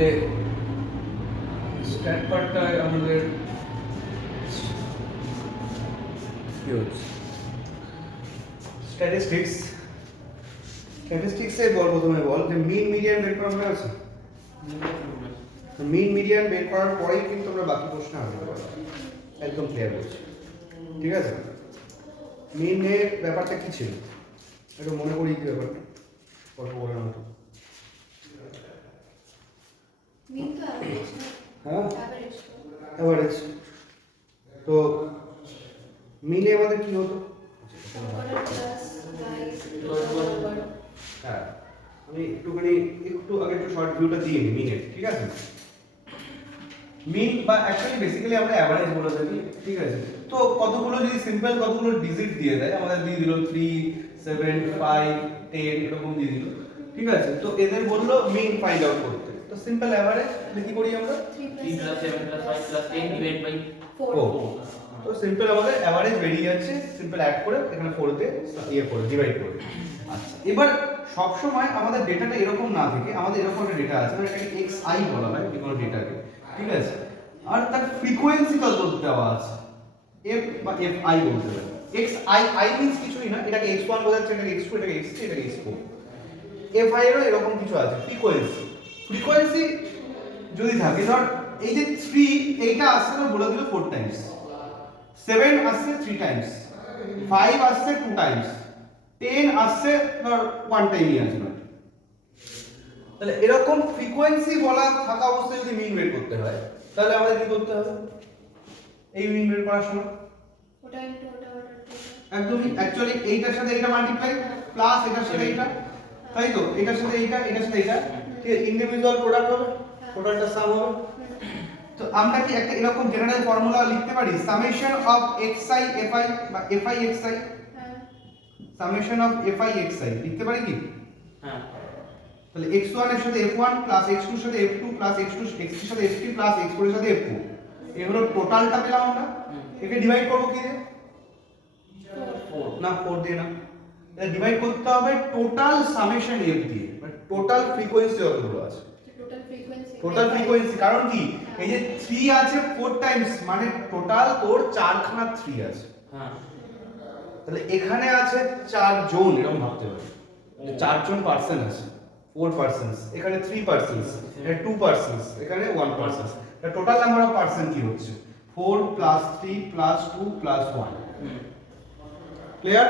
তাহলে স্ট্যাট পার্টটা আমাদের কি হচ্ছে স্ট্যাটিস্টিক্সে বল, প্রথমে বল যে মিন মিডিয়ান বের করা মনে আছে? মিন মিডিয়ান বের করার পরেই কিন্তু আমরা বাকি প্রশ্ন আসতে পারবো, একদম ক্লিয়ার বলছি, ঠিক আছে? মিনের ব্যাপারটা কি ছিল একটু মনে করি, কি ব্যাপারটা অল্প করে নাম তো। মিন তো অ্যাভারেজ না? হ্যাঁ, অ্যাভারেজ অ্যাভারেজ। তো মিনে আমাদের কি হতো? প্লাস হ্যাঁ, আমি একটু আগে একটু শর্ট ভিউটা দিয়ে নিই মিনের, ঠিক আছে? মিন বা অ্যাকচুয়ালি বেসিক্যালি আমরা অ্যাভারেজ বলে থাকি, ঠিক আছে? তো কতগুলো যদি সিম্পল কতগুলো ডিজিট দিয়ে দেয়, আমাদের দিয়ে দিল 3, 7, 5, 10 এরকম দিয়ে দিল, ঠিক আছে? তো এদের বললো মিন ফাইন্ড আউট করতে। তো সিম্পল অ্যাভারেজ কি করি আমরা? 3 + 7 + 5 + 10 / 4। তো সিম্পল আমাদের অ্যাভারেজ বেরিয়ে যাচ্ছে, সিম্পল অ্যাড করে এখানে 4 তে করে ডিভাইড করে। আচ্ছা, এবার সব সময় আমাদের ডেটাটা এরকম না থেকে আমাদের এরকম একটা ডেটা আছে, এটাকে xi বলা হয় যে কোনো ডেটাকে, ঠিক আছে? আর তার ফ্রিকোয়েন্সি কত দেওয়া আছে, f বা fi বলতে পারি। xi মিন্স কিছুই না, এটাকে x1 বোঝাচ্ছে, এটাকে x2, এটাকে x3, এটাকে x4। fi এরও এরকম কিছু আছে, ফ্রিকোয়েন্সি যদি থাকে, ধর এই যে 3 এইটা আসছে না, বলে দিল 4 টাইমস, 7 আসছে 3 টাইমস, 5 আসছে 2 টাইমস, 10 আসছে ধর 1 টাইমই আসবে। তাহলে এরকম ফ্রিকোয়েন্সি বলা থাকা অবস্থায় যদি মিন বের করতে হয়, তাহলে আমাদের কি করতে হবে এই মিন বের করার সময়? ওটা ইনটু ওটা একদমই অ্যাকচুয়ালি এইটার সাথে এইটা মাল্টিপ্লাই প্লাস এটার সাথে এইটা, তাই তো? এটার সাথে এইটা, এটার সাথে এইটা, ঠিক আছে? ইন্ডিভিজুয়াল প্রোডাক্ট হবে, প্রোডাক্টের সাম হবে। তো আমরা কি একটা এরকম জেনারেল ফর্মুলা লিখতে পারি, সামেশন অফ xi fi বা fi xi, summation of fi xi লিখতে পারি কি? হ্যাঁ। তাহলে x1 এর সাথে f1 প্লাস x2 এর সাথে f2 প্লাস x2 x3 এর সাথে f3 প্লাস x4 এর সাথে f4, এই হলো টোটালটা পেলাম আমরা। একে ডিভাইড করব কি দিয়ে? 4 না 4 দিয়ে না, এটা ডিভাইড করতে হবে টোটাল সামেশন f দিয়ে, মানে টোটাল ফ্রিকোয়েন্সি যতগুলো আছে, টোটাল ফ্রিকোয়েন্সি। কারণ কি, এই যে 3 আছে 4 টাইমস, মানে টোটাল তোর 4খানা 3 আছে। হ্যাঁ। তাহলে এখানে আছে 4 জন, এরকম ভাবতে পারি যে 4 জন পারসন আছে, 4 পারসনস, এখানে 3 পারসনস, এখানে 2 পারসনস, এখানে 1 পারসন। তাহলে টোটাল নাম্বার অফ পারসন কি হচ্ছে? 4 + 3 + 2 + 1। ক্লিয়ার?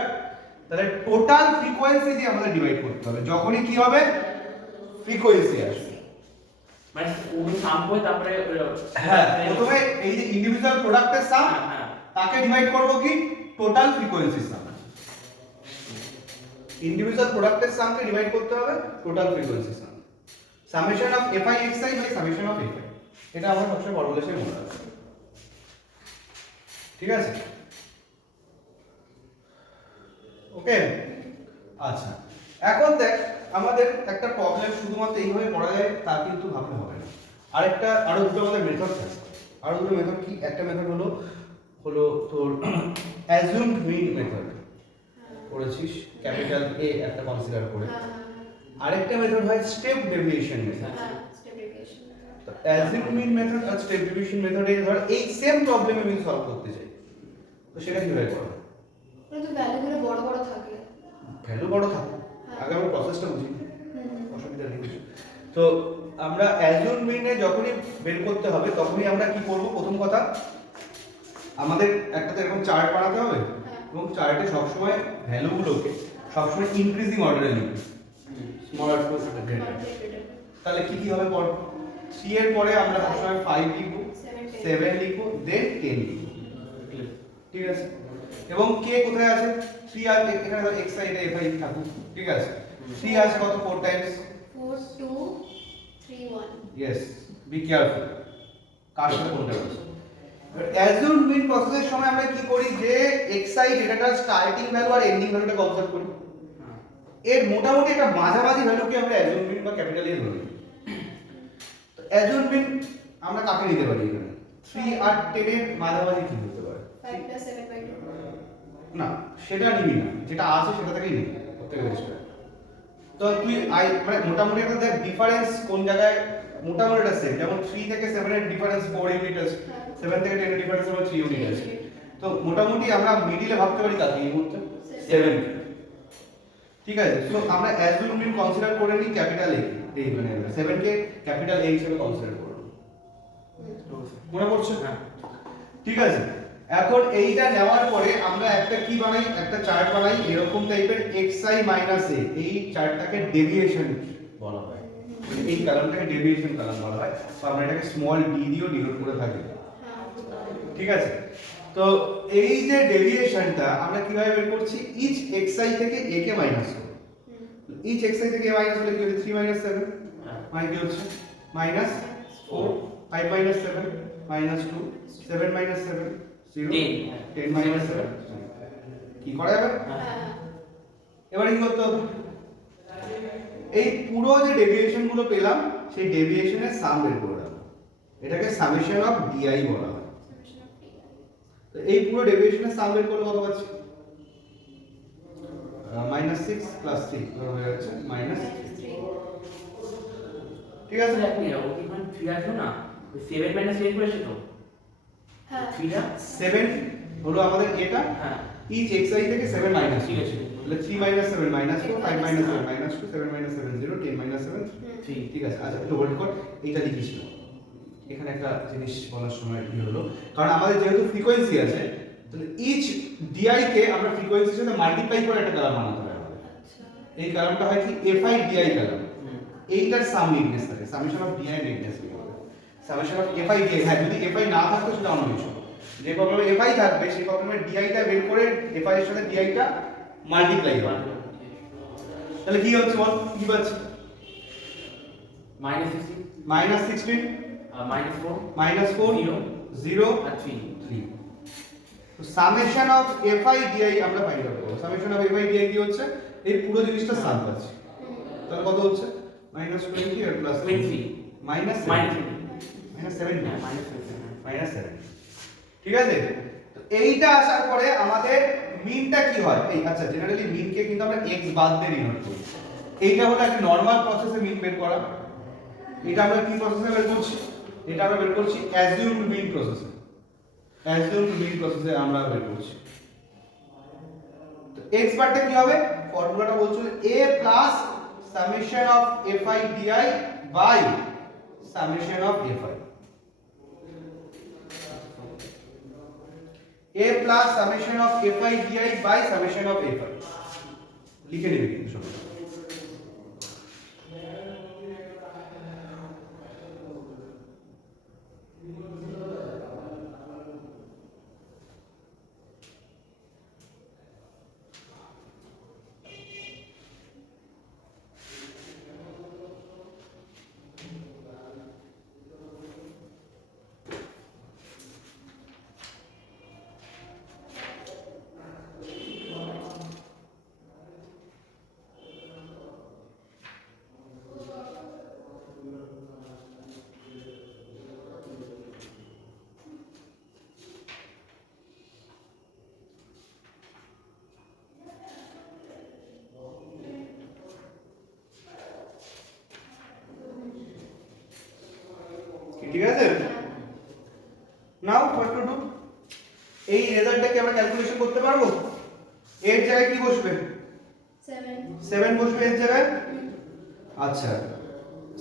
তাহলে টোটাল ফ্রিকোয়েন্সি দিয়ে আমাদের ডিভাইড করতে হবে যখনই কি হবে, ফ্রিকোয়েন্সি আসবে। মানে ওই সাম করে তারপরে হ্যাঁ, প্রথমে এই যে ইন্ডিভিজুয়াল প্রোডাক্টের সাম, হ্যাঁ তাকে ডিভাইড করব কি টোটাল ফ্রিকোয়েন্সির সাম। ইন্ডিভিজুয়াল প্রোডাক্টের সামকে ডিভাইড করতে হবে টোটাল ফ্রিকোয়েন্সির sum, summation of fi xi by summation of fi। এটা আমরা সবসময় ফর্মুলা হিসেবে মনে রাখবো, ঠিক আছে? ওকে, আচ্ছা। এখন দেখ, আমাদের একটা প্রবলেম শুধুমাত্র এইভাবে পড়া যায় তা কিন্তু ভাবলে হবে না। আরো দুটো আমাদের মেথড আছে। আরো দুটো মেথড কি? একটা মেথড হলো তোর অ্যাজিউমড মিন মেথড, পড়েছিস ক্যাপিটাল A একটা কনসিডার করে। আরেকটা মেথড হয় স্টেপ ডেভিয়েশন মেথড। তো অ্যাজিউমড মিন মেথড আর স্টেপ ডেভিয়েশন মেথডে ধর এই সেম প্রবলেম আমি সলভ করতে চাই, তো সেটা কিভাবে করব? তো ভ্যালুগুলো বড় বড় থাকে, ভ্যালু বড় থাকে, আগে আমরা প্রসেসটা বুঝি, অসুবিধা নেই। তো আমরা অ্যাজিউমড মিনে যখনই বের করতে হবে তখনই আমরা কি করব? প্রথম কথা, আমাদের একটা তো এরকম চার্ট বানাতে হবে, এবং চার্টে সবসময় ভ্যালুগুলোকে সবসময় ইনক্রিজিং অর্ডারে লিখব, স্মলার টু গ্রেটার। তাহলে কি কি হবে? পর 3 এর পরে আমরা সবসময় 5 লিখব, 7 লিখব, দেন 10 লিখব, ঠিক আছে? এবং কে কোথায় আছে? 3 আছে এখানে, ধর xi এটা fi থাকুক, ঠিক আছে? 3 আছে কত? 4 টাইমস, 4 2 3 1। ইয়েস, বি কেয়ারফুল কার সাথে কোনটা বলছো। অ্যাজিউমড মিন প্রসেসের সময় আমরা কি করি যে xi ডেটাটার স্টার্টিং ভ্যালু আর এন্ডিং ভ্যালুটাকে অবজার্ভ করি, এর মোটামুটি একটা মাঝামাঝি ভ্যালুকে আমরা অ্যাজিউমড মিন বা ক্যাপিটাল এ ধরি। তো অ্যাজিউমড মিন আমরা কাকে নিতে পারি এখানে? 3 আর 10 এর মাঝামাঝি কি হতে পারে? 5 + 7/2। না, সেটা নিবি না, যেটা আছে সেটা থেকেই নিবি প্রত্যেক রেজিস্টার। তো তুই মানে মোটামুটি একটা দেখ ডিফারেন্স কোন জায়গায় মোটামুটি এটা সেম, যেমন 3 থেকে 7 এর ডিফারেন্স 4 ইউনিট আছে, 7 থেকে 10 এর ডিফারেন্স হলো 3 ইউনিট আছে। তো মোটামুটি আমরা মিডিলে ভাবতে পারি কাকে এই মুহূর্তে 7। ঠিক আছে, তো আমরা অ্যাজুম মিন কনসিডার করে নিই ক্যাপিটাল এ, এই মানে 7 কে ক্যাপিটাল এ হিসেবে কনসিডার করব। মনে পড়ছে? হ্যাঁ। ঠিক আছে, এখন এইটা নেওয়ার পরে আমরা একটা কি বানাই, একটা চার্ট বানাই এরকম টাইপের xi - a, এই চার্টটাকে ডেভিয়েশন বলা হয়, এই কালামটাকে ডেভিয়েশন কালাম বলা হয়, তো আমরা এটাকে স্মল d দিয়েও ডিনোট করে থাকি। ঠিক আছে, তো এই যে ডেভিয়েশনটা আমরা কিভাবে বের করছি, ইচ xi থেকে a কে মাইনাস করব। ইচ xi থেকে a মাইনাস হলে কি হবে, 3 - 7 মানে কি হচ্ছে -4, 5 - 7 -2, 7 - 7 0, 10 - 7 কি করা যাবে? এবারে কি করতে হবে, এই পুরো যে ডেভিয়েশন গুলো পেলাম সেই ডেভিয়েশনের সাম বের করে দেব, এটাকে সামেশন অফ ডিআই বলা হয়। তো এই পুরো ডেভিয়েশনের সাম বের করলে কত পাচ্ছি, -6 + 3 হয়ে যাচ্ছে -3। ঠিক আছে, আপনি ওখানে 3 আছে না, ওই 7 - 8 করেছে তো? হ্যাঁ 3টা 7 হলো আমাদের এটা, হ্যাঁ ইচ xi থেকে 7 মাইনাস, ঠিক আছে। তাহলে 3 - 7 -4, 5 - 7 -2, 7 - 7 0, 10 - 7 3। ঠিক আছে, আচ্ছা একটু হোল্ড কর, এইটা লিখিস না। এখানে একটা জিনিস বলার সময় কি হলো, কারণ আমাদের যেহেতু ফ্রিকোয়েন্সি আছে, তাহলে ইচ ডিআই কে আমরা ফ্রিকোয়েন্সির সাথে মাল্টিপ্লাই করে একটা কালাম বানাতে হবে আমাদের। এই কালামটা হয় কি fi di কালাম, এইটার সাম নিডনেস থাকে, সামেশন অফ ডিআই নিডনেস কি হবে, সামেশন অফ fi di। হ্যাঁ, যদি fi না থাকতো সেটা অন্য কিছু, যে প্রবলেমে fi থাকবে সেই প্রবলেমে di টা বের করে fi এর সাথে di টা মাল্টিপ্লাই হবে। তাহলে কি হচ্ছে বল, কি পাচ্ছি, -16 -16 -4 -4 0 আর 3 3। তো সামেশন অফ fi di আমরা ফাইন্ড আউট করব। সামেশন অফ fi di কি হচ্ছে, এই পুরো জিনিসটা সাম পাচ্ছি, তাহলে কত হচ্ছে -20 আর প্লাস 23 -7 -7 ঠিক আছে, তো এইটা আসার পরে আমাদের মিনটা কি হয়, এই আচ্ছা জেনারেলি মিনকে কিন্তু আমরা x বাদ দিয়ে ডিনোট করি। এইটা হলো একটা নরমাল প্রসেসে মিন বের করা। এটা আমরা কি প্রসেসে বের করছি, এটা আমরা বের করছি অ্যাজিউমড মিন প্রসেসে, অ্যাজিউমড মিন প্রসেসে আমরা বের করছি। তো x বারটা কি হবে, ফর্মুলাটা বলছিল a plus summation of fi di by summation of fi, a plus summation of fi di by summation of fi। লিখে নিবি কিন্তু সব। ঠিক আছে, নাও হোয়াট টু ডু, এই রেজাল্টটাকে আমরা ক্যালকুলেশন করতে পারবো। এর জায়গায় কি বসবে, 7 বসবে এর জায়গায়। আচ্ছা,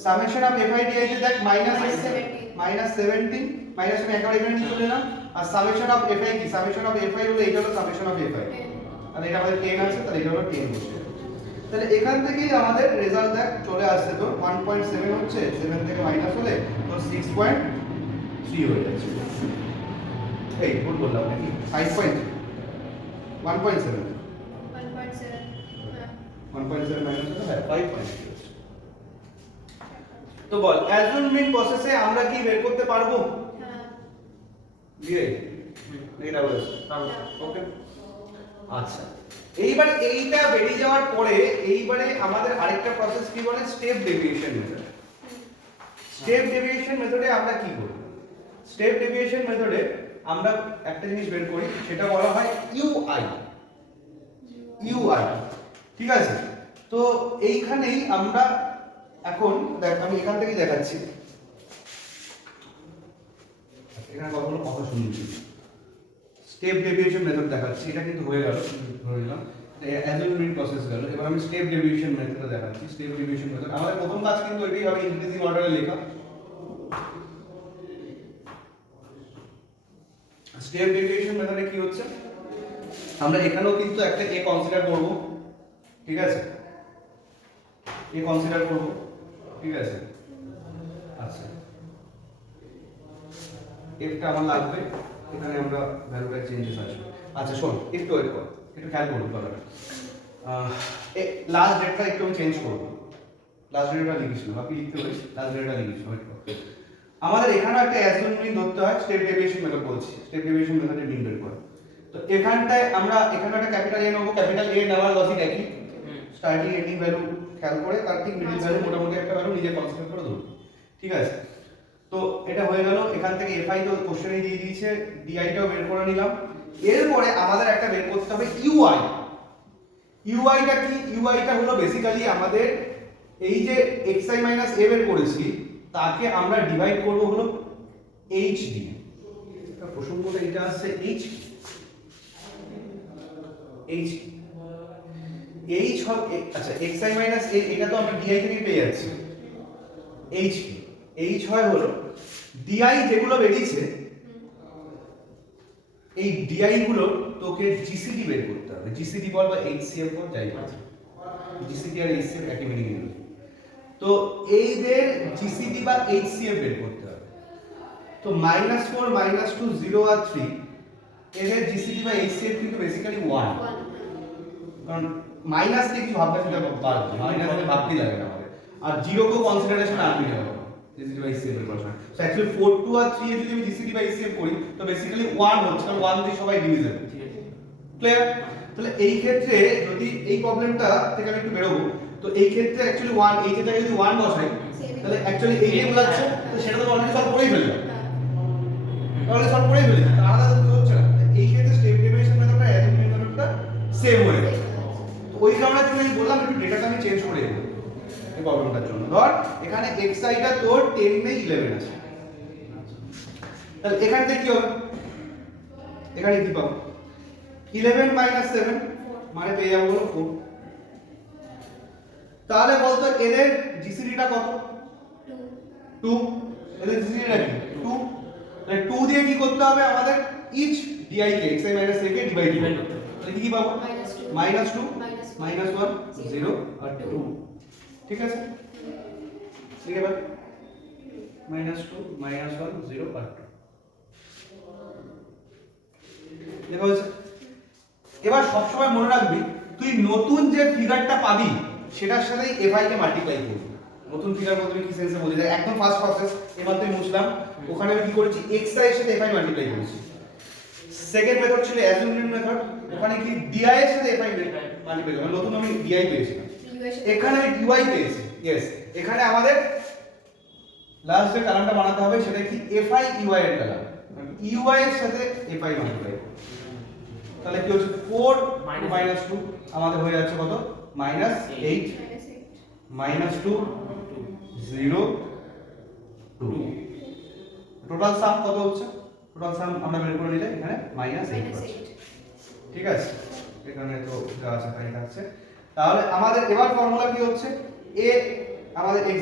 সামেশন অফ fi di তে দেখ -17 মাইনাস আমি একবার এখানে নিয়ে চলে এলাম, আর সামেশন অফ fi কি, সামেশন অফ fi হলো এইটা হলো সামেশন অফ fi, তাহলে এটা আমাদের 10 আছে, তাহলে এটা হলো 10 বসবে। তাহলে এখান থেকেই আমাদের রেজাল্ট দেখ চলে আসছে, তো 1.7 হচ্ছে, 7 থেকে মাইনাস হলে তো 6.3 হয়ে যাচ্ছে। এই ভুল বললাম নাকি, 5.3 1.7 1.7 মাইনাস হলে হ্যাঁ 5.3 হচ্ছে। তো বল অ্যাজুমড প্রসেসে আমরা কি বের করতে পারবো, দিয়ে এটা বলেছে ওকে। আচ্ছা, এইবার এইটা বেরিয়ে যাওয়ার পরে এইবারে আমাদের আরেকটা প্রসেস কি বলে, step deviation method. Step deviation মেথডে আমরা কি করি, স্টেপ ডেভিয়েশন মেথডে আমরা একটা জিনিস বের করি, সেটা বলা হয় UI। ঠিক আছে, তো এইখানেই আমরা এখন দেখ, আমি এখান থেকেই দেখাচ্ছি, এখানে কতগুলো কথা শুনুন। স্টেপ ডেভিয়েশন মেথড দেখাচ্ছি, এটা কিন্তু হয়ে গেল, ধরে নিলাম অ্যাজুমিং প্রসেস গেল। এবার আমি স্টেপ ডেভিয়েশন মেথডটা দেখাচ্ছি। স্টেপ ডেভিয়েশন মেথড আমাদের প্রথম কাজ কিন্তু এটাই হবে, ইনক্রিজিং অর্ডারে লেখা। স্টেপ ডেভিয়েশন মেথডে কি হচ্ছে, আমরা এখানেও কিন্তু একটা এ কনসিডার করব, ঠিক আছে, এ কনসিডার করব, ঠিক আছে। আচ্ছা, এফটা আমার লাগবে, এখানে আমরা ভ্যালুটা চেঞ্জেস আসবে। আচ্ছা শোন, একটু ওয়েট কর, একটু খেয়াল করুন কথাটা। লাস্ট ডেটটা একটু আমি চেঞ্জ করব, লাস্ট ডেটটা লিখিস না, বাকি লিখতে পারিস, লাস্ট ডেটটা লিখিস, ওয়েট কর। আমাদের এখানে একটা অ্যাজুমিং ধরতে হয়, স্টেপ ডেভিয়েশন মেথড বলছি, স্টেপ ডেভিয়েশন মেথডে মিন বের করে। তো এখানটায় আমরা এখানে একটা ক্যাপিটাল এ নেব, ক্যাপিটাল এ নেওয়ার লজিক একই, স্টার্টিং এন্ডিং ভ্যালু খেয়াল করে তার ঠিক মিডল ভ্যালু মোটামুটি একটা ভ্যালু নিজে কনসিডার করে ধরুন, ঠিক আছে। তো এটা হয়ে গেল, এখান থেকে এফআই তো কোশ্চেনে দিয়ে দিয়েছে, ডিআইটাও বের করে নিলাম। এরপরে আমাদের একটা বের করতে হবে ইউআই। ইউআইটা কি? ইউআইটা হলো বেসিক্যালি আমাদের এই যে xi মাইনাস a বের করেছি তাকে আমরা ডিভাইড করব হলো h দিয়ে। এটা প্রসঙ্গটা এটা আসছে h আচ্ছা xi মাইনাস a এটা তো আমরা di থেকে পেয়ে যাচ্ছি, h হয় হলো di যেগুলো বেরিয়েছে, এই di গুলো তোকে জিসিডি বের করতে হবে, জিসিডি বল বা এইচসিএফ বল যাই বল, জিসিডি আর এইচসিএফ একই মিনিং নেবে। তো এইদের জিসিডি বা এইচসিএফ বের করতে হবে। তো -4 -2 0 আর 3 এদের জিসিডি বা এইচসিএফ কিন্তু বেসিক্যালি 1, কারণ মাইনাস কে কিছু ভাবতে সেটা বাদ, মাইনাস এর ভাবতেই লাগে না আমাদের, আর 0 কেও কনসিডারেশন আনবি না জিসিডি বা এইচসিএফ এর কথা। সো অ্যাকচুয়ালি 4 2 আর 3 এ যদি আমি জিসিডি বা এইচসিএফ করি তো বেসিক্যালি 1 হচ্ছে, কারণ 1 দিয়ে সবাই ডিভিজিবল, ঠিক আছে। ক্লিয়ার? তাহলে এই ক্ষেত্রে যদি এই প্রবলেমটা থেকে আমি একটু বেরোবো, তো এই ক্ষেত্রে অ্যাকচুয়ালি 1 এই ক্ষেত্রে যদি 1 বসাই তাহলে অ্যাকচুয়ালি এই যে বোঝাচ্ছে, তো সেটা তো অলরেডি সলভ করেই ফেললাম, অলরেডি সলভ করেই ফেলেছি, আলাদা কিছু হচ্ছে না। এই ক্ষেত্রে স্টেপ ডেভিয়েশন মেথডটা অ্যাজুমিং মেথডটা সেম হয়ে গেছে। তো ওই কারণে তুমি আমি বললাম একটু ডেটাটা আমি চেঞ্জ করে দেবো এই প্রবলেমটার জন্য। ধর এখানে xi টা তোর 10 নেই 11 আছে, তাহলে এখান থেকে কি হবে, এখানে কি পাবো 11 মাইনাস 7 মানে পেয়ে যাবো হলো 4। তাহলে বলতো এদের জিসিডিটা কত? 2। এদের জিসিডিটা কি 2? তাহলে 2 দিয়ে কি করতে হবে আমাদের, ইচ ডিআই কে xi মাইনাস a কে ডিভাইড করতে হবে। তাহলে কি পাবো -2 -1 0 আর 2, ঠিক আছে। ঠিক আছে, -2 -1 0 আর 2 দেখো। এবার সবসময় মনে রাখবি তুই নতুন যে ফিগারটা পাবি সেটার সাথে এফআই কে মাল্টিপ্লাই করবি। নতুন ফিগার বলতে কি সেন্সে বোঝা যায়, একদম ফার্স্ট প্রসেস এবার তুই মুছলাম, ওখানে আমি কি করেছি xi এর সাথে এফআই মাল্টিপ্লাই করেছি। সেকেন্ড মেথড ছিল অ্যাজুমিং মেথড, ওখানে কি ডিআই এর সাথে এফআই মাল্টিপ্লাই করলাম, নতুন আমি ডিআই পেয়েছিলাম, এখানে আমি ডিওয়াই পেয়েছি। ইয়েস, এখানে আমাদের লাস্ট যে কালামটা বানাতে হবে সেটা কি এফআই ইউআই এর কালাম, ইউআই এর সাথে এফআই মাল্টিপ্লাই। তাহলে কি হচ্ছে 4 -2 আমাদের হয়ে যাচ্ছে কত -8 -2 0 2। টোটাল সাম কত হচ্ছে, টোটাল সাম আমরা বের করে নিলে এখানে -8 হচ্ছে, ঠিক আছে। এখানে তো যা আছে তাই থাকছে। তাহলে আমাদের এবার ফর্মুলা কি হচ্ছে, a আমাদের x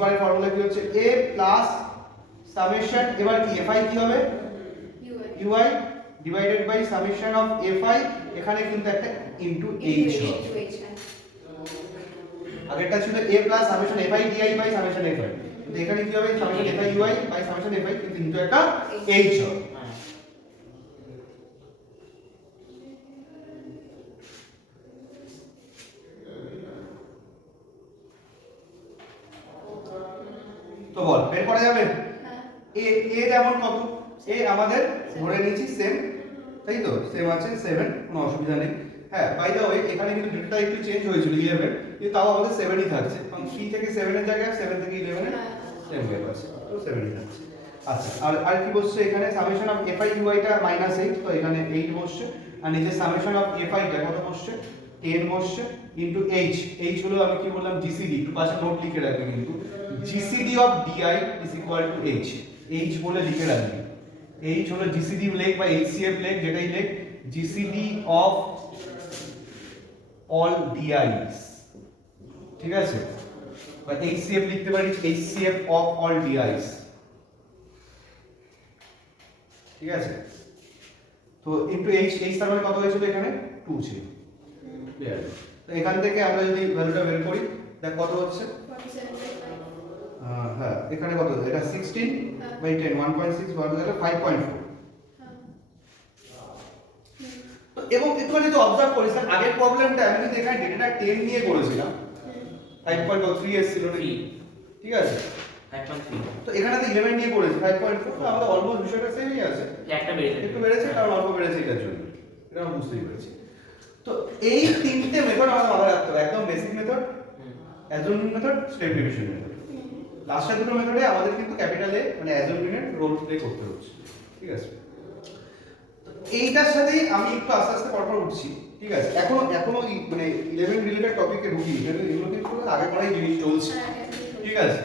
বারের ফর্মুলা কি হচ্ছে a প্লাস সামেশন, এবার কি fi কি হবে ui divided by summation of fi, এখানে কিন্তু একটা ইনটু h হবে। আগেরটা ছিল a plus summation fi di by summation fi, কিন্তু এখানে কি হবে summation fi ui by summation fi কিন্তু ইনটু একটা h হবে। তো বল বের করা যাবে, এ যেমন কত, এ আমাদের ধরে নিয়েছি সেম, তাই তো সেম আছে 7, কোনো অসুবিধা নেই। হ্যাঁ বাই দ্য ওয়ে এখানে কিন্তু ডেটা একটু চেঞ্জ হয়েছিল 11, কিন্তু তাও আমাদের 7ই থাকছে, কারণ 3 থেকে 7 এর জায়গায় 7 থেকে 11 এর সেম গ্যাপ আছে, তো 7ই থাকছে। আচ্ছা আর কি বসছে এখানে, সামেশন অফ fi ui টা -8, তো এখানে 8 বসছে, আর নিচে সামেশন অফ fi টা কত বসছে 10 বসছে ইনটু h হলো আমি কি বললাম জিসিডি, একটু পাশে নোট লিখে রাখবে কিন্তু GCD of di is equal to h বলে লিখে রাখবি, এইচ হলো জিসিডি লেগ বা এইচসিএফ লেগ, যেটাই লেগ জিসিডি অফ অল ডিআইস, ঠিক আছে, বা এইচসিএফ লিখতে পারি এইচসিএফ অফ অল ডিআইস, ঠিক আছে। তো ইনটু এইচ, এইচ তার মানে কত হয়েছিল এখানে 2 ছিল, ক্লিয়ার। তো এখান থেকে আমরা যদি ভ্যালুটা বের করি দেখ কত হচ্ছে, হ্যাঁ এখানে কত, এটা 16 বাই 10 1.6 বলা যায় 5.4। এবং একটুখানি যদি অবজার্ভ করিস আগের প্রবলেমটা আমি যদি এখানে ডেটাটা 10 নিয়ে করেছিলাম 5.3 এসেছিল নাকি, ঠিক আছে, 5.3 তো এখানে তো 11 নিয়ে করেছি 5.4, তো আমাদের অলমোস্ট বিষয়টা সেমই আছে, একটা বেড়েছে, একটু বেড়েছে কারণ অল্প বেড়েছে এটার জন্য, এটা আমরা বুঝতেই পেরেছি। তো এই তিনটে মেথড আমাদের মাথায় রাখতে হবে, একদম basic method, অ্যাজুমিং method, step division method. লাস্টের দুটো মেথডে আমাদের কিন্তু ক্যাপিটাল এ মানে অ্যাজুমিং রোল প্লে করতে হচ্ছে, ঠিক আছে। এইটার সাথেই আমি একটু আস্তে আস্তে পরপর উঠছি, ঠিক আছে। এখনো মানে 11 রিলেটেড টপিকে ঢুকি, এগুলো কিন্তু আগে পরেই জিনিস চলছে, ঠিক আছে।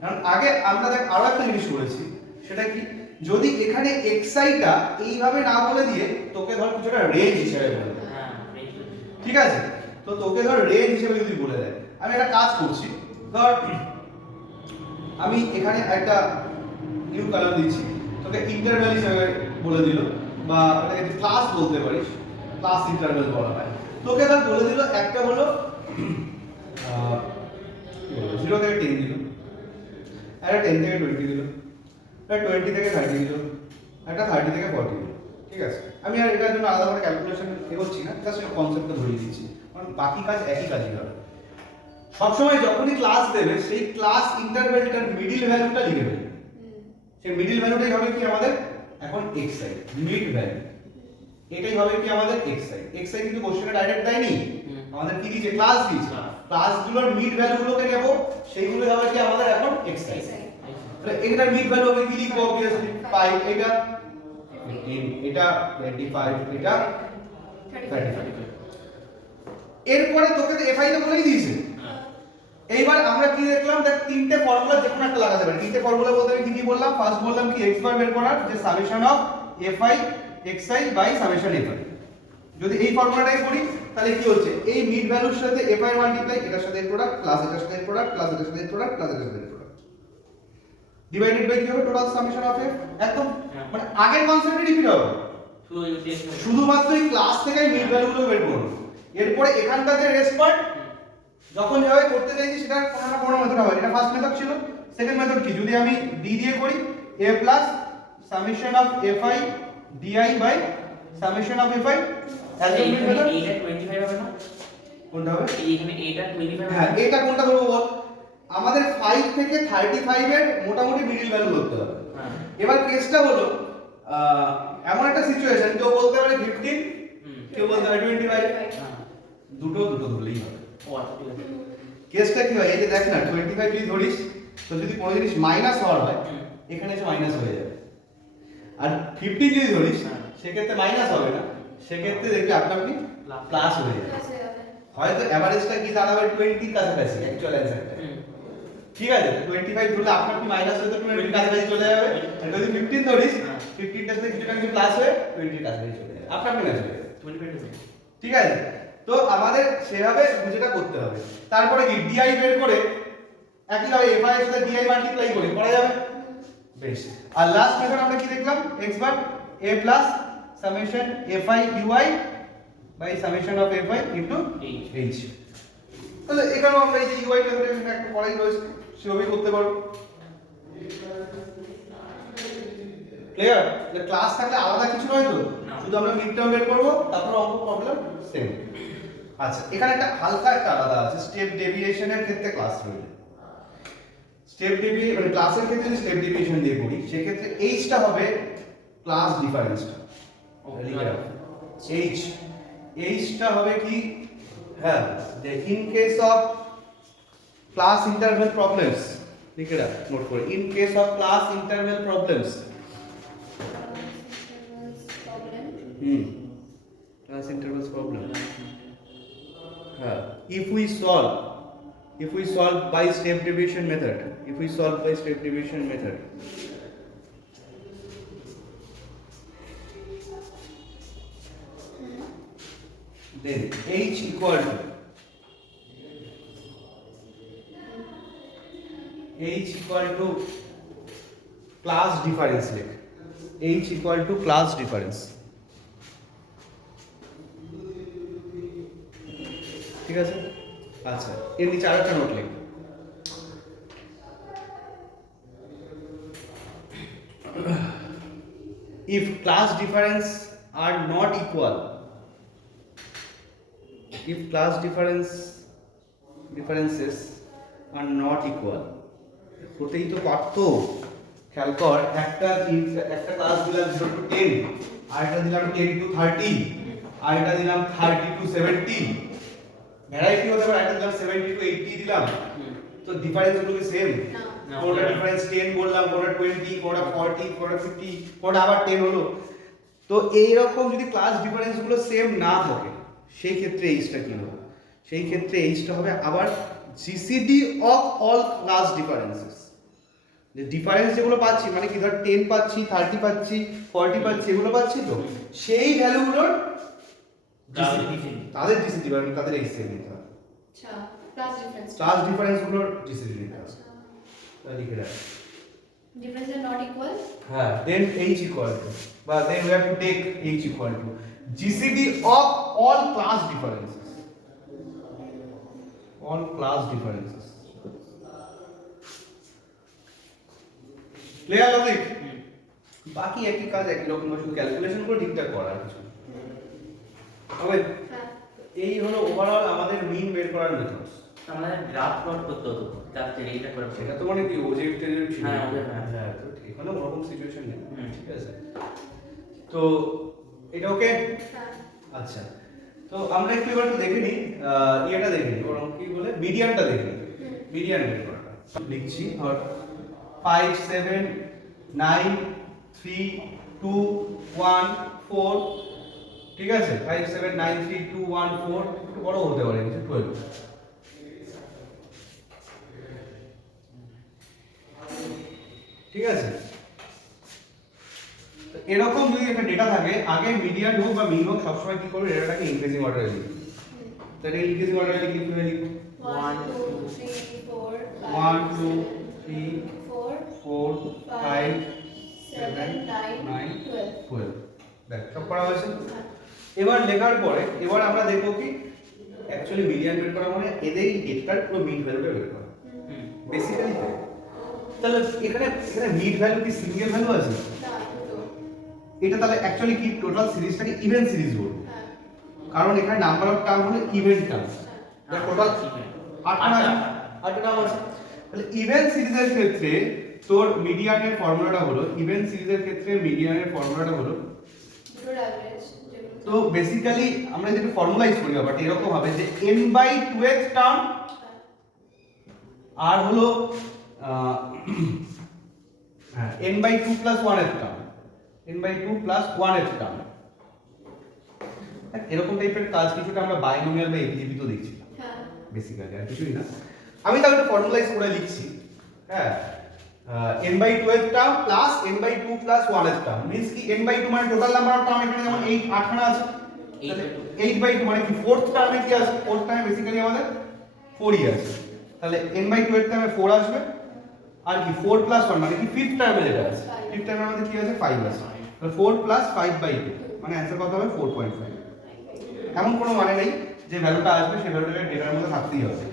কারণ আগে আমরা দেখ আরো একটা জিনিস করেছি, সেটা কি, যদি এখানে xi টা এইভাবে না বলে দিয়ে তোকে ধর কিছুটা রেঞ্জ হিসেবে বলে দেয়, হ্যাঁ ঠিক আছে, তো তোকে ধর রেঞ্জ হিসেবে যদি বলে দেয়, আমি একটা কাজ করছি, ধর আমি এখানে একটা নিউ কলাম দিচ্ছি, তোকে ইন্টারভ্যাল হিসেবে বলে দিল, বা এটাকে ক্লাস বলতে পারিস, ক্লাস ইন্টারভ্যাল বলা হয়। তোকে ধর বলে দিল একটা হলো 0 থেকে 10 দিল, একটা 10 থেকে 20 দিল, একটা 20 থেকে 30 দিল, একটা 30 থেকে 40 দিল, ঠিক আছে। আমি আর এটার জন্য আলাদা করে ক্যালকুলেশন এগোচ্ছি না, জাস্ট একটা কনসেপ্টটা ধরিয়ে দিচ্ছি, কারণ বাকি কাজ একই কাজই হবে। সবসময় যখনই ক্লাস দেবে সেই ক্লাস ইন্টারভ্যালটার মিডল ভ্যালুটা লিখে দেবে, সেই মিডল ভ্যালুটাই হবে কি আমাদের এখন xi, মিড ভ্যালু, এটাই হবে কি আমাদের xi কিন্তু কোশ্চেনে ডাইরেক্ট দেয়নি, আমাদের কি দিয়েছে, ক্লাস দিয়েছে, ক্লাসগুলোর মিড ভ্যালুগুলোকে নেব, সেইগুলো হবে কি আমাদের এখন xi। তাহলে এটার মিড ভ্যালু হবে কি লিখবো, অবভিয়াসলি পাই, এটা 15, এটা 25, এটা 35। এরপরে তোকে তো fi তো বলেই দিয়েছে। এইবার আমরা কি দেখলাম, দেখ তিনটে ফর্মুলা যে কোনো একটা লাগাতে পারি। তিনটে ফর্মুলা বলতে আমি কি বললাম, ফার্স্ট বললাম কি x বার বের করার, যে summation of fi xi by summation fi। যদি এই ফর্মুলাটাই করি তাহলে কি হচ্ছে, এই মিড ভ্যালুর সাথে fi এর মাল্টিপ্লাই, এটার সাথে এর প্রোডাক্ট প্লাস এটার সাথে এর প্রোডাক্ট প্লাস এটার সাথে এর প্রোডাক্ট প্লাস এটার সাথে এর প্রোডাক্ট ডিভাইডেড বাই কি হবে, টোটাল সামেশন অফ f। একদম মানে আগের কনসেপ্টে রিপিট হবে, শুধুমাত্র এই ক্লাস থেকে মিড ভ্যালুগুলো বের করব। এরপরে এখানকার যে রেস্ট পার্ট যখন যেভাবে করতে চাইছি সেটা কোনো না কোনো মেথড হবে। এটা ফার্স্ট মেথড ছিল। সেকেন্ড মেথড কি, যদি আমি d দিয়ে করি a plus summation of fi di by summation of fi, algebraic method. এইটা 25 হবে না, কোনটা হবে, এইখানে এইটা 25 হ্যাঁ এটা কোনটা ধরবো বল, আমাদের 5 থেকে 35 এর মোটামুটি মিডল ভ্যালু ধরতে হবে। এবার কেসটা হলো এমন একটা সিচুয়েশন, কেউ বলতে পারে 15, কেউ বলতে পারে 25, দুটো ধরলেই হবে। ও আচ্ছা ঠিক আছে। কেসটা কি হয়, এই যে দেখ না 25 যদি ধরিস, তো যদি কোনো জিনিস মাইনাস হওয়ার হয় এখানে এসে মাইনাস হয়ে যাবে, আর 15 যদি ধরিস সেক্ষেত্রে মাইনাস হবে না, সেক্ষেত্রে দেখবি আপনি প্লাস হয়ে যাবে। হয়তো এভারেজটা কি দাঁড়াবে 20 এর কাছাকাছি অ্যাকচুয়াল অ্যানসারটা, ঠিক আছে। 25 ধরলে আপনার কি মাইনাস হয়ে তো 20 এর কাছাকাছি চলে যাবে, আর যদি 15 ধরিস 15 টার সাথে কিছুটা কিছু প্লাস হয়ে 20 এর কাছাকাছি চলে যাবে, আপনার কি ম্যাচ হয়ে যাবে, 25, ঠিক আছে। তো আমাদের সেভাবে বুঝেটা করতে হবে। তারপরে কি ডিআই বের করে একইভাবে fi এর সাথে ডিআই মাল্টিপ্লাই করে করা যাবে, বেশ। আর লাস্ট মেথড আমরা কি দেখলাম, x bar a plus summation fi ui by summation of fi into h। তাহলে এখানেও আমরা এই যে ui মেথডের একটা করাই রয়েছে, সেভাবেই করতে পারবো। ক্লিয়ার? যে ক্লাস থাকলে আলাদা কিছু নয় তো, শুধু আমরা মিড টার্ম বের করব, তারপর অঙ্ক প্রবলেম সেম। আচ্ছা, এখানে একটা হালকা একটা আলাদা আছে, স্টেপ ডেভিয়েশনের ক্ষেত্রে ক্লাস রয়েছে। স্টেপ ডেভিয়েশন মানে ক্লাসের ক্ষেত্রে যদি স্টেপ ডেভিয়েশন দিয়ে করি, সেক্ষেত্রে h টা হবে ক্লাস ডিফারেন্সটা, h টা হবে কি, হ্যাঁ, যে in case of class interval problems, লিখে রাখ নোট করে, in case of class interval problems, class intervals problem, if we solve by step deviation method, then h equal to class difference লেখ h equal to class difference ঠিক আছে আচ্ছা এর নিচে আরেকটা নোট লেখ if class difference are not equal if class differences are not equal হতেই তো পারতো খেয়াল কর একটা ক্লাস দিলাম 0 to 10 আরেকটা দিলাম 10 to 30 আরেকটা দিলাম 30 to 70 ভ্যারাইটি হতে পারে একটা দিলাম 70 to 80 দিলাম তো ডিফারেন্স গুলো কি সেম না কোনটা ডিফারেন্স 10 বললাম কোনটা 20 কোনটা 40 কোনটা 50 কোনটা আবার 10 হলো তো এই রকম যদি ক্লাস ডিফারেন্স গুলো সেম না থাকে সেই ক্ষেত্রে এইচটা কি হবে সেই ক্ষেত্রে এইচটা হবে আবার GCD of all class differences যে ডিফারেন্স যেগুলো পাচ্ছি মানে কি ধর 10 পাচ্ছি 30 পাচ্ছি 40 পাচ্ছি এগুলো পাচ্ছি তো সেই ভ্যালুগুলোর তাদের জিসিডি মানে তাদের এইচসিএম নিতে হবে আচ্ছা ক্লাস ডিফারেন্স গুলোর জিসিডি নিতে হবে তাহলে লিখে রাখ difference are not equal হ্যাঁ then h equal to বা then we have to take h equal to GCD of all class differences clear logic বাকি একই কাজ একই রকম শুধু ক্যালকুলেশন করে ঠিকঠাক করা আর কিছু হবে হ্যাঁ এই হলো ওভারঅল আমাদের মিন বের করার মেথডস আমাদের গ্রাফ প্লট করতে হতো যার থেকে এইটা করে সেটা তো মানে কি ওজেড টেজেড ছিল হ্যাঁ, ওজেড, হ্যাঁ। হ্যাঁ তো এখানে ওরকম সিচুয়েশন নেই হুম। ঠিক আছে তো এটা ওকে হ্যাঁ আচ্ছা তো আমরা একটু এবার একটু দেখে নিই ইয়েটা দেখে নিই ওরকম কি বলে মিডিয়ানটা দেখে নিই মিডিয়ান বের করাটা লিখছি ধর 5 7 9 3 2 1 4 ঠিক আছে 5 7 9 3 2 1 4 একটু বড় হতে পারে কিছু 12 ঠিক আছে তো এরকম যদি একটা ডেটা থাকে আগে মিডিয়ান হোক বা মিন হোক সবসময় কি করবে ডেটাটাকে ইনক্রিজিং অর্ডারে লিখবে তাহলে ইনক্রিজিং অর্ডারে লিখে কিভাবে লিখবো 1 2 3 4 1 2 3 4 4 5 7 9 9 12 12 দেখ সব করা হয়েছে হ্যাঁ এবার লেখার পরে এবার আমরা দেখব কি অ্যাকচুয়ালি মিডিয়ান বের করা মানে এদের ডেটার পুরো মিন ভ্যালুটা বের করা বেসিক্যালি তাহলে এখানে মিড ভ্যালু কি সিঙ্গেল ভ্যালু আছে না দুটো এটা তাহলে অ্যাকচুয়ালি কি টোটাল সিরিজটাকে ইভেন্ট সিরিজ বলবো হ্যাঁ কারণ এখানে নাম্বার অফ টার্ম হলো ইভেন্ট টার্ম হ্যাঁ, টোটাল আটটা টার্ম আছে তাহলে ইভেন্ট সিরিজের ক্ষেত্রে তোর মিডিয়ানের ফর্মুলাটা হলো ইভেন্ট সিরিজের ক্ষেত্রে মিডিয়ানের ফর্মুলাটা হলো দুটোর অ্যাভারেজ যেগুলো তো বেসিক্যালি আমরা যদি ফর্মুলাইজ করি ব্যাপারটা এরকম হবে যে n/2th টার্ম আর হলো হ্যাঁ n/2 + 1th term n/2 + 1th term এরকম টাইপের কাজ কিছুটা আমরা বাইনোমিয়াল বা এবিজিবি তো দেখছি হ্যাঁ বেসিক্যালি আর কিছুই না আমি তাহলে ফর্মুলাইজ করে লিখছি হ্যাঁ n/2th term plus n/2 + 1th term means কি n/2 মানে টোটাল নাম্বার অফ টার্ম এখানে যেমন 8 8খানা আছে 8/2 মানে কি 4th টার্মে কি আছে 4th টার্মে বেসিক্যালি আমাদের 4ই আছে তাহলে n/2 এর টার্মে 4 আসবে আর কি 4 + 1 মানে কি 5th টার্মে যেটা আছে 5th টার্মে আমাদের কি আছে 5 আছে তাহলে 4 + 5/2 মানে অ্যানসার কত হবে 4.5 এমন কোনো মানে নেই যে ভ্যালুটা আসবে সেই ভ্যালুটা ডেটার মধ্যে থাকতেই হবে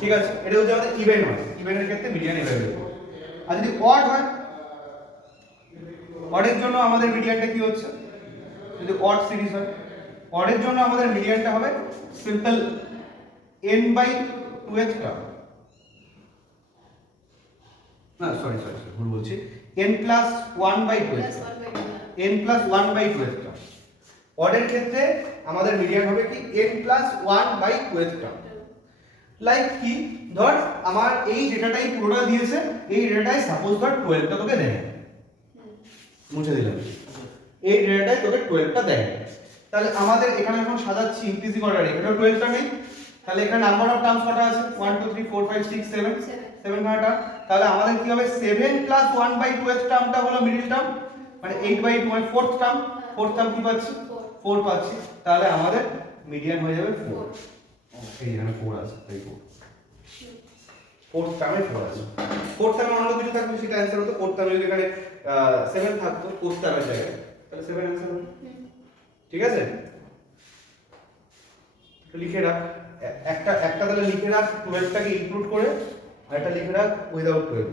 ঠিক আছে এটা হচ্ছে আমাদের ইভেন্ট হয় ইভেন্টের ক্ষেত্রে মিডিয়ান এভাবে আর যদি অড হয় অডের জন্য আমাদের মিডিয়ানটা কি হচ্ছে যদি অড সিরিজ হয় অডের জন্য আমাদের মিডিয়ানটা হবে সিম্পল n/2th টার্ম না সরি ভুল বলছি n + 1/2th n + 1/2th term অডের ক্ষেত্রে আমাদের মিডিয়ান হবে কি n + 1/2th টার্ম লাইক কি ধর আমার এই ডেটাটাই পুরোটা দিয়েছে এই ডেটাটাই সাপোজ ধর 12টা তোকে দেয় মুছে দিলাম এই ডেটাটাই তোকে 12টা দেয় তাহলে আমাদের এখানে যখন সাজাচ্ছি ইনক্রিজিং অর্ডারে এখানে 12টা নেই তাহলে এখানে নাম্বার অফ টার্মস কটা আছে 1 2 3 4 5 6 7 7 খানাটা তাহলে আমাদের কি হবে 7 + 1/2th টার্মটা হলো মিডল টার্ম মানে 8/2 মানে 4th টার্ম কি পাচ্ছি 4 পাচ্ছি, তাহলে আমাদের মিডিয়ান হয়ে যাবে 4। 4 এই এখানে 4 আছে, তাই 4 4th টার্মে 4 আছে। 4th টার্মে অন্য কিছু থাকবে সেটা অ্যান্সার হতো। 4th টার্মে যদি এখানে 7 থাকতো 4th টার্মের জায়গায়, তাহলে 7 অ্যান্সার হতো। ঠিক আছে, তো লিখে রাখ একটা তাহলে লিখে রাখ 12 টাকে ইনক্লুড করে, আর একটা লিখে রাখ উইদাউট 12,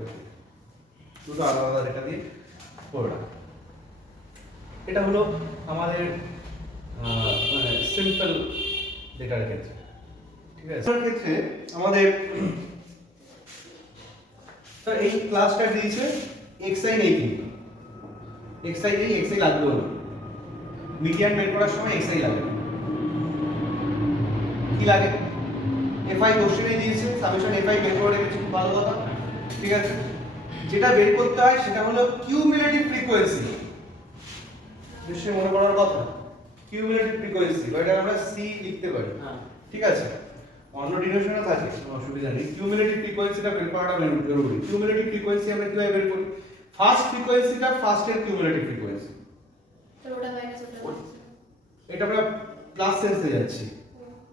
দুটো আলাদা আলাদা ডেটা দিয়ে করে রাখ। এটা হলো আমাদের মানে সিম্পল ডেটার ক্ষেত্রে। ঠিক আছে, এর ক্ষেত্রে আমাদের তো এই ক্লাসটা দিয়েছে xi নেই, কিন্তু xi নেই, xi লাগবে না, মিডিয়ান বের করার সময় xi লাগে না। কি লাগে? fi কোশ্চেনে দিয়েছে, সামেশন fi বের করে রেখেছে, খুব ভালো কথা। ঠিক আছে, যেটা বের করতে হয় সেটা হলো কিউমুলেটিভ ফ্রিকোয়েন্সি, নিশ্চয়ই মনে করার কথা। কিউমুলেটিভ ফ্রিকোয়েন্সি, এটা আমরা c লিখতে পারি। হ্যাঁ। ঠিক আছে, অন্য ডিনোশনও থাকে, কোনো অসুবিধা নেই। কিউমুলেটিভ ফ্রিকোয়েন্সিটা বের করাটা জরুরি। কিউমুলেটিভ ফ্রিকোয়েন্সি আমরা কিভাবে বের করি? ফার্স্ট ফ্রিকোয়েন্সিটা ফার্স্টের কিউমুলেটিভ ফ্রিকোয়েন্সি, তো ওটা মাইনাস ওটা এটা আমরা প্লাস সেন্সে যাচ্ছি।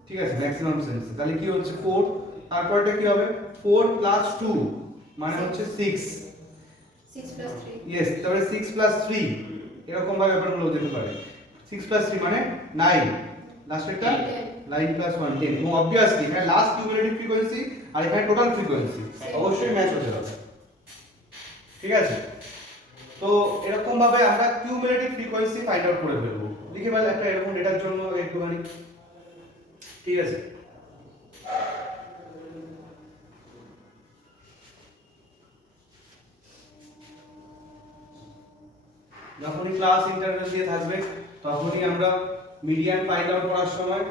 ঠিক আছে, ম্যাক্সিমাম সেন্সে, তাহলে কি হচ্ছে 4, তারপরটা কি হবে 4 + 2 মানে হচ্ছে 6। 6 + 3 ইয়েস, তাহলে 6 + 3 এরকম ভাবে ব্যাপারগুলো যেতে পারে। 6 + 3 মানে 9, লাস্টেরটা 9 + 1 10। এবং অবভিয়াসলি এখানে লাস্ট কিউমুলেটিভ ফ্রিকোয়েন্সি আর এখানে টোটাল ফ্রিকোয়েন্সি অবশ্যই ম্যাচ হতে হবে। ঠিক আছে, তো এরকম ভাবে আমরা কিউমুলেটিভ ফ্রিকোয়েন্সি ফাইন্ড আউট করে ফেলবো। লিখে ফেল একটা এরকম ডেটার জন্য একটুখানি। ঠিক আছে, যখনই ক্লাস ইন্টারভ্যাল দিয়ে থাকবে তখনই আমরা মিডিয়ান ফাইন্ড আউট করার সময়,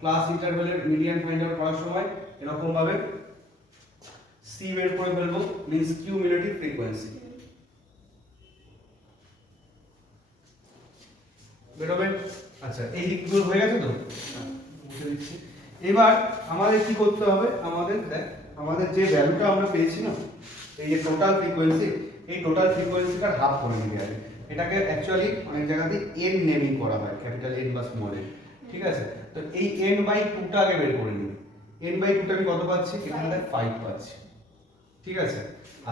ক্লাস ইন্টারভ্যালের মিডিয়ান ফাইন্ড আউট করার সময় এরকম ভাবে c বের করে ফেলবো, মিন্স কিউমুলেটিভ ফ্রিকোয়েন্সি বেরোবে। আচ্ছা, এই দিকগুলো হয়ে গেছে তো, মুছে দিচ্ছি। এবার আমাদের কি করতে হবে? আমাদের দেখ, আমাদের যে ভ্যালুটা আমরা পেয়েছি না, এই যে টোটাল ফ্রিকোয়েন্সি, এই টোটাল ফ্রিকোয়েন্সিটার হাফ করে নিতে হবে। এটাকে অ্যাকচুয়ালি অনেক জায়গাতে n নেমিং করা হয়, ক্যাপিটাল N বা স্মল n। ঠিক আছে, তো এই n/2টা আগে বের করে নিই। n/2টা আমি কত পাচ্ছি? এখানে দেখ 5 পাচ্ছি। ঠিক আছে,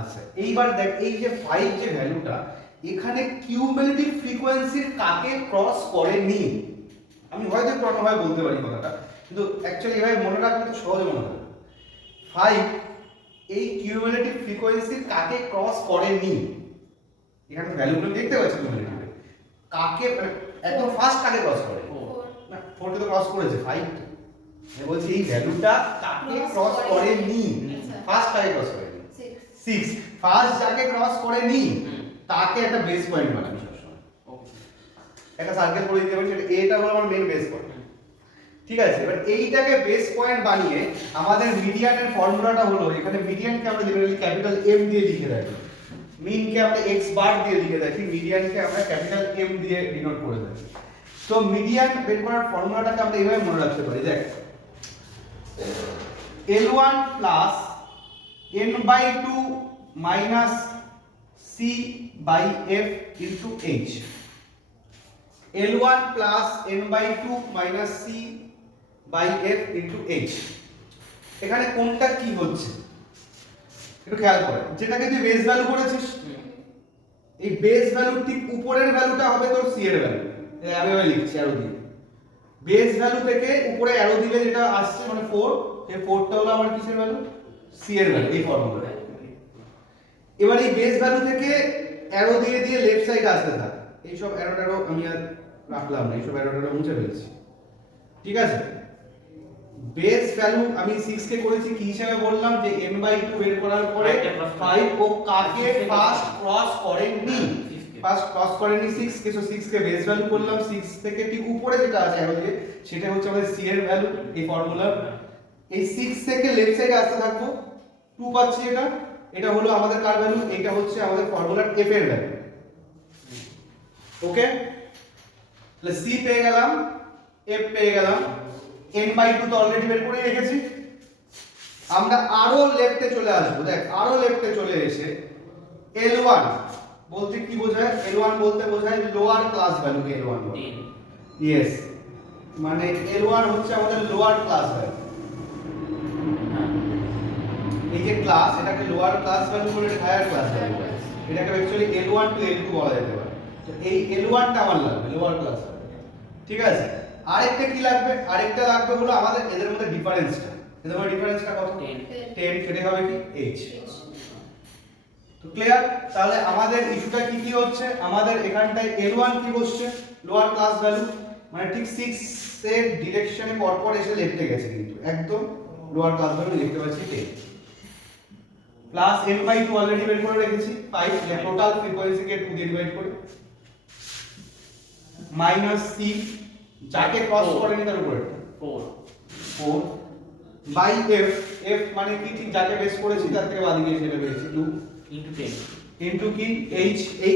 আচ্ছা এইবার দেখ এই যে 5 যে ভ্যালুটা, এখানে কিউমুলেটিভ ফ্রিকোয়েন্সির কাকে ক্রস করেনি। আমি হয়তো একটু অন্যভাবে বলতে পারি কথাটা, কিন্তু অ্যাকচুয়ালি এভাবে মনে রাখলে তো সহজে মনে হবে। 5 এই কিউমুলেটিভ ফ্রিকোয়েন্সির কাকে ক্রস করেনি, এখানে ভ্যালুগুলো দেখতে পাচ্ছি কিউমুলেটিভে, কাকে একদম ফার্স্ট কাকে ক্রস করে? 4 না, 4 তো ক্রস করেছে, 5 তো। আমি বলছি এই ভ্যালুটা কাকে ক্রস করেনি, ফার্স্ট কাকে ক্রস করেনি? 6। ফার্স্ট যাকে ক্রস করেনি তাকে একটা বেস পয়েন্ট বানাবি সবসময়। একটা সার্কেল করে দিতে পারি, সেটা এটা হলো আমার মেন বেস পয়েন্ট। ঠিক আছে, এবার এইটাকে বেস পয়েন্ট বানিয়ে আমাদের মিডিয়ানের ফর্মুলাটা হলো, এখানে মিডিয়ানকে আমরা জেনারেলি ক্যাপিটাল M দিয়ে লিখে রাখি, মিনকে আমরা x বার দিয়ে লিখে রাখি, মিডিয়ানকে আমরা ক্যাপিটাল M দিয়ে ডিনোট করে রাখি। তো মিডিয়ান বের করার ফর্মুলাটাকে আমরা এইভাবে মনে রাখতে পারি, দেখ L1 plus n/2 minus c/f into h, L1 plus n/2 minus c/f into h। এখানে কোনটা কি হচ্ছে একটু খেয়াল করে, যেটাকে তুই বেস ভ্যালু করেছিস, এই বেস ভ্যালুর ঠিক উপরের ভ্যালুটা হবে তোর c এর ভ্যালু। আমি লিখছি অ্যারো দিয়ে, বেস ভ্যালু থেকে উপরে অ্যারো দিলে যেটা আসছে মানে 4, এই 4টা হলো আমার কিসের ভ্যালু? c এর ভ্যালু, এই ফর্মুলা। এবার এই বেস ভ্যালু থেকে অ্যারো দিয়ে দিয়ে লেফট সাইড আসতে থাক। এই সব অ্যারো আমি আর রাখলাম না, এই সব অ্যারো মুছে ফেলছি। ঠিক আছে, বেস ভ্যালু আমি 6 কে করেছি কি হিসাবে বললাম, যে n/2 বের করার পরে 5 ও কাকে ফার্স্ট ক্রস করেনি, ফার্স্ট ক্রস করেনি 6 কে, সো 6 কে বেস ভ্যালু করলাম। 6 থেকে ঠিক উপরে যেটা আছে অ্যারো দিয়ে, সেটা হচ্ছে আমাদের c এর ভ্যালু, এই ফর্মুলা। এই 6 থেকে লেফট সাইডে আসতে থাকবো, 2 পাচ্ছি। এটা হলো আমাদের কার ভ্যালু? এটা হচ্ছে আমাদের ফর্মুলার f এর ভ্যালু। ওকে, তাহলে c পেয়ে গেলাম, f পেয়ে গেলাম, n/2 তো অলরেডি বের করে রেখেছি। আমরা আরো লেফটে চলে আসবো, দেখ আরো লেফটে চলে এসে L1 বলতে কি বোঝায়? L1 বলতে বোঝায় লোয়ার ক্লাস ভ্যালু, L1 বলে ইয়েস, মানে L1 হচ্ছে আমাদের লোয়ার ক্লাস ভ্যালু। হ্যাঁ এই যে ক্লাস, এটাকে লোয়ার ক্লাস ভ্যালু বলে, এটা হায়ার ক্লাস ভ্যালু বলে। এটাকে অ্যাকচুয়ালি L1 টু L2 বলা যেতে পারে। তো এই L1 টা আমার লাগবে লোয়ার ক্লাস ভ্যালু, ঠিক আছে। আরেকটা কি লাগবে? আরেকটা লাগবে হলো আমাদের এদের মধ্যে ডিফারেন্সটা। এদের মধ্যে ডিফারেন্সটা কত? 10 10, সেটা হবে কি h। তো ক্লিয়ার? তাহলে আমাদের ইস্যুটা কি কি হচ্ছে? আমাদের এখানটায় L1 কি বসছে? লোয়ার ক্লাস ভ্যালু, মানে ঠিক 6 এর ডিরেকশনে পরপর এসে লেফটে গেছে, কিন্তু একদম লোয়ার ক্লাস ভ্যালু লিখতে পাচ্ছি 10 প্লাস n/2 অলরেডি বের করে রেখেছি 5, টোটাল ফ্রিকোয়েন্সিকে 2 দিয়ে ডিভাইড করে, মাইনাস c যাকে ক্রস করেনি তার উপরে 4 4 বাই f মানে কি ঠিক যাকে বেস করেছি তার থেকে বাদিকে এসে পেয়েছি 2 into 10 ইনটু কি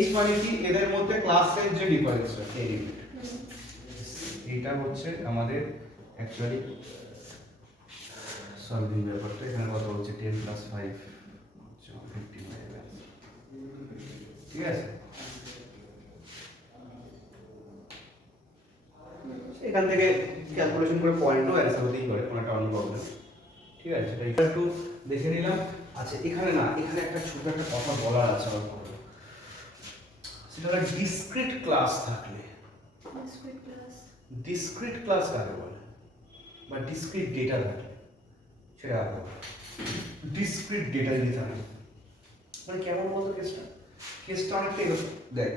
h মানে কি এদের মধ্যে ক্লাসের যে ডিফারেন্সটা এই লিমিট। এইটা হচ্ছে আমাদের অ্যাকচুয়ালি সলভিং ব্যাপারটা। এখানে কত হচ্ছে 10 + 5 হচ্ছে 15 হয়ে গেছে, ঠিক আছে। এখান থেকে ক্যালকুলেশন করে পয়েন্টও অ্যান্সার হতেই পারে, কোনো একটা অন্য প্রবলেম, ঠিক আছে। সেটা একটু দেখে নিলাম। আচ্ছা এখানে না, এখানে একটা ছোট একটা কথা বলার আছে আমার, সেটা হলো ডিসক্রিট ক্লাস থাকলে, Discrete class. ডিসক্রিট ক্লাস কাকে বলে, বা ডিসক্রিট ডেটা থাকলে সেটা কাকে বলে? ডিসক্রিট ডেটা যদি থাকে মানে কেমন বলতো কেসটা? কেসটা অনেকটা এরকম, দেখ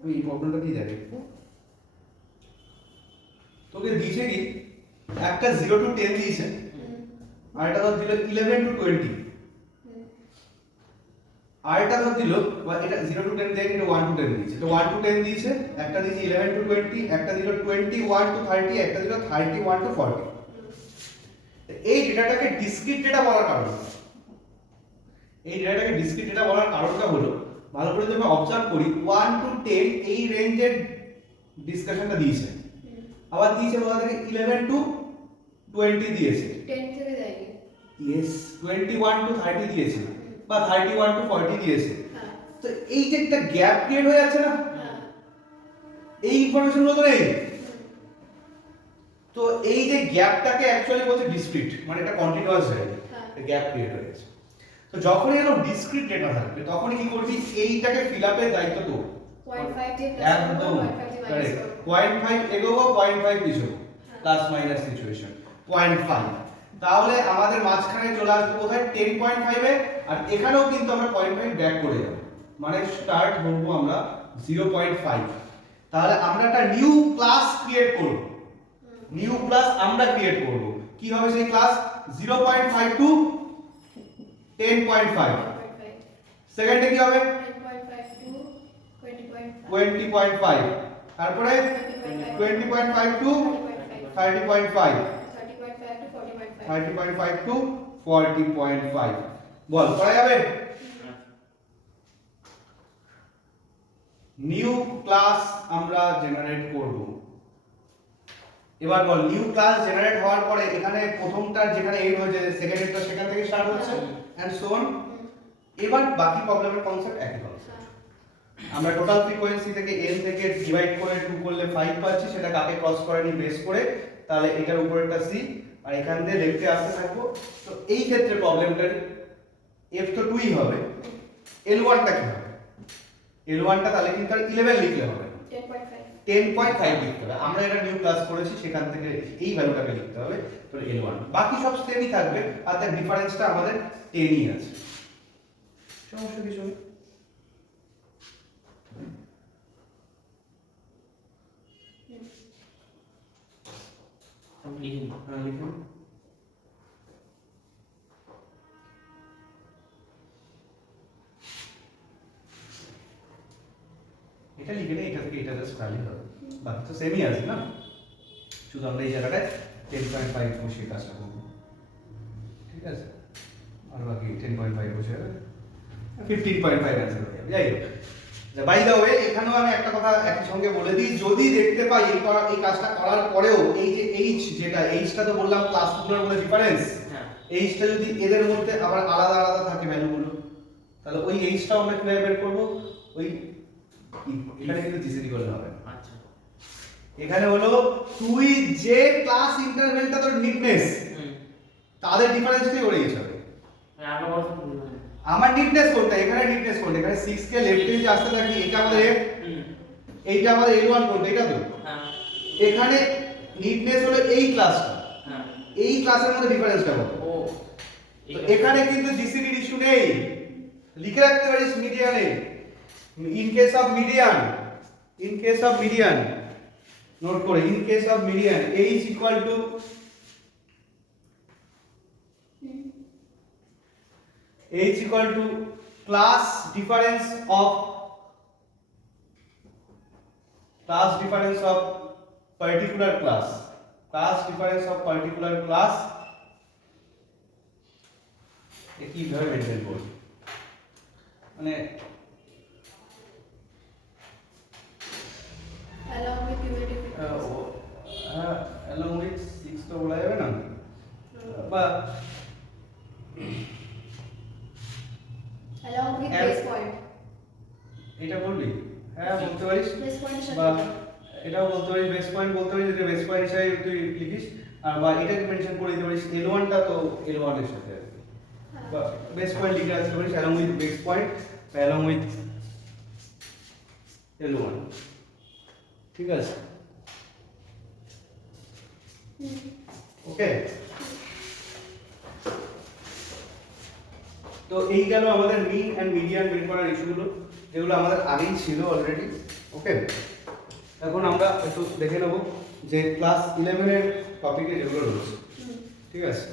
তুই এই প্রবলেমটা দিয়ে দেখ, তোকে দিয়েছে কি একটা 0 টু 10 দিয়েছে, আর এটা ধর দিল 11 টু 20, আর এটা ধর দিল, বা এটা 0 টু 10 দেন, এটা 1 টু 10 দিয়েছে। তো 1 টু 10 দিয়েছে, একটা দিয়েছে 11 টু 20, একটা দিল 21 টু 30, একটা দিল 31 টু 40। এই ডেটাটাকে ডিসক্রিট ডেটা বলার কারণ, এই ডেটাটাকে ডিসক্রিট ডেটা বলার কারণটা হলো, ভালো করে যদি আমরা অবজার্ভ করি 1 টু 10 এই রেঞ্জের ডিসকাশনটা দিয়েছে, আবার দিয়েছে বলা থেকে 11 টু 20 দিয়েছে, 10 থেকে যায়নি। ইয়েস 21 টু 30 দিয়েছে, বা 31 টু 40 দিয়েছে। হ্যাঁ তো এই যে একটা গ্যাপ ক্রিয়েট হয়ে যাচ্ছে না, হ্যাঁ এই ইনফরমেশন গুলো তো নেই। তো এই যে গ্যাপটাকে অ্যাকচুয়ালি বলছে ডিসক্রিট, মানে এটা কন্টিনিউয়াস হয়ে যায়, হ্যাঁ। গ্যাপ ক্রিয়েট হয়ে গেছে। তো যখনই এরকম ডিসক্রিট ডেটা থাকবে তখনই কি করবি, এইটাকে ফিল আপের দায়িত্ব তো 0.5 দিয়ে প্লাস একদম 0.5 দিয়ে মাইনাস কারেক্ট। করব। 0.5 এগোবো, 0.5 পিছবো, প্লাস মাইনাস সিচুয়েশন 0.5। তাহলে আমাদের মাঝখানে চলে আসবে কোথায় 10.5 এ, আর এখানেও কিন্তু আমরা 0.5 ব্যাক করে যাব, মানে স্টার্ট করব আমরা 0.5। তাহলে আমরা একটা নিউ ক্লাস ক্রিয়েট করব, নিউ ক্লাস আমরা ক্রিয়েট করব। কি হবে সেই ক্লাস? 0.5 টু 10.5। 0.5 সেকেন্ডে কি হবে? 10.5 to 20.5 20.5। তারপরে 20.5 টু 30.5, 30.5 to 40.5 30.5 টু 40.5। বল করা যাবে? নিউ ক্লাস আমরা জেনারেট করব। এবার বল, নিউ ক্লাস জেনারেট হওয়ার পরে এখানে প্রথমটার যেখানে এন্ড হয়েছে, সেকেন্ডেরটা সেখান থেকে স্টার্ট হচ্ছে, এন্ড সো অন। এবার বাকি প্রবলেমের কনসেপ্ট একই কনসেপ্ট। আমরা টোটাল ফ্রিকোয়েন্সি থেকে n থেকে ডিভাইড করে 2 করলে 5 পাচ্ছি, সেটা কাকে ক্রস করেনি বেস করে, তাহলে এটার উপরেরটা c, আর এখান দিয়ে লেফটে আসতে থাকবো। তো এই ক্ষেত্রে প্রবলেমটার f তো 2ই হবে, l1 টা কি হবে? l1 টা তাহলে কিন্তু আর 11 লিখলে হবে, 10.5 10.5 লিখতে হবে। আমরা এটা নিউ ক্লাস করেছি, সেখান থেকে এই ভ্যালুটাকে লিখতে হবে, তো l1। বাকি সব সেমই থাকবে, আর তার ডিফারেন্সটা আমাদের 10ই আছে। সমস্যা কিছু নেই। লিখে নিই। হ্যাঁ লিখুন। এটা লিখে নেই, এটা থেকে এটা জাস্ট খালি হবে, বাকি তো সেমই আছে না। শুধু আমরা এই জায়গাটায় 10.5 বসিয়ে কাজটা করবো, ঠিক আছে। আর বাকি 10.5 বসে যাবে, 15.5 অ্যান্সার হয়ে যাবে। যাই হোক, বাই দ্য ওয়ে এখানেও আমি একটা কথা একই সঙ্গে বলে দিই, যদি দেখতে পাই এই কাজটা করার পরেও এই যে h, যেটা hটা তো বললাম ক্লাসগুলোর মধ্যে ডিফারেন্স, হ্যাঁ hটা যদি এদের মধ্যে আবার আলাদা আলাদা থাকে ভ্যালুগুলো, তাহলে ওই hটাও আমরা কিভাবে বের করব? ওই এখানে কিন্তু জিসিডি করলে হবে না। আচ্ছা এখানে হলো তুই যে ক্লাস ইন্টারভেলটা তোর নিটনেস তাদের ডিফারেন্সটাই করে দিতে হবে। আরো বড় আমার নিটনেস কোনটা, এখানে নিটনেস কোনটা, এখানে 6 কে লেফটে যে আসতে থাকি এটা আমাদের f, এইটা আমাদের L1 কোনটা, এটা তো হ্যাঁ এখানে নিটনেস হলো এই ক্লাসটা, হ্যাঁ এই ক্লাসের মধ্যে ডিফারেন্সটা কত। ও তো এখানে কিন্তু জিসিডির ইস্যু নেই, লিখে রাখতে পারিস মিডিয়ানে, in case of median, in case of median note করে, in case of median h equal to h equal to class difference of particular class, class difference of particular class এ কিভাবে মেনটেন করব, মানে along with cumulative along with 6 তো বলা যাবে না, বা along with and- base point, এটা বলবি, হ্যাঁ বলতে পারিস, base point এর বা সাথে এটাও বলতে পারিস, বেস পয়েন্ট বলতে পারিস, যেটা বেস পয়েন্ট হিসেবে তুই লিখিস, আর বা এটাকে মেনশন করে দিতে পারিস L1 টা তো L1 এর সাথে আর কি, বা বেস পয়েন্ট লিখে রাখতে পারিস along with base point along with L1, ঠিক আছে, ওকে। তো এই গেল আমাদের মিন এন্ড মিডিয়ান বের করার ইস্যুগুলো, যেগুলো আমাদের আগেই ছিল অলরেডি, ওকে। এখন আমরা একটু দেখে নেব যে ক্লাস 11 এর টপিকে যেগুলো রয়েছে, ঠিক আছে।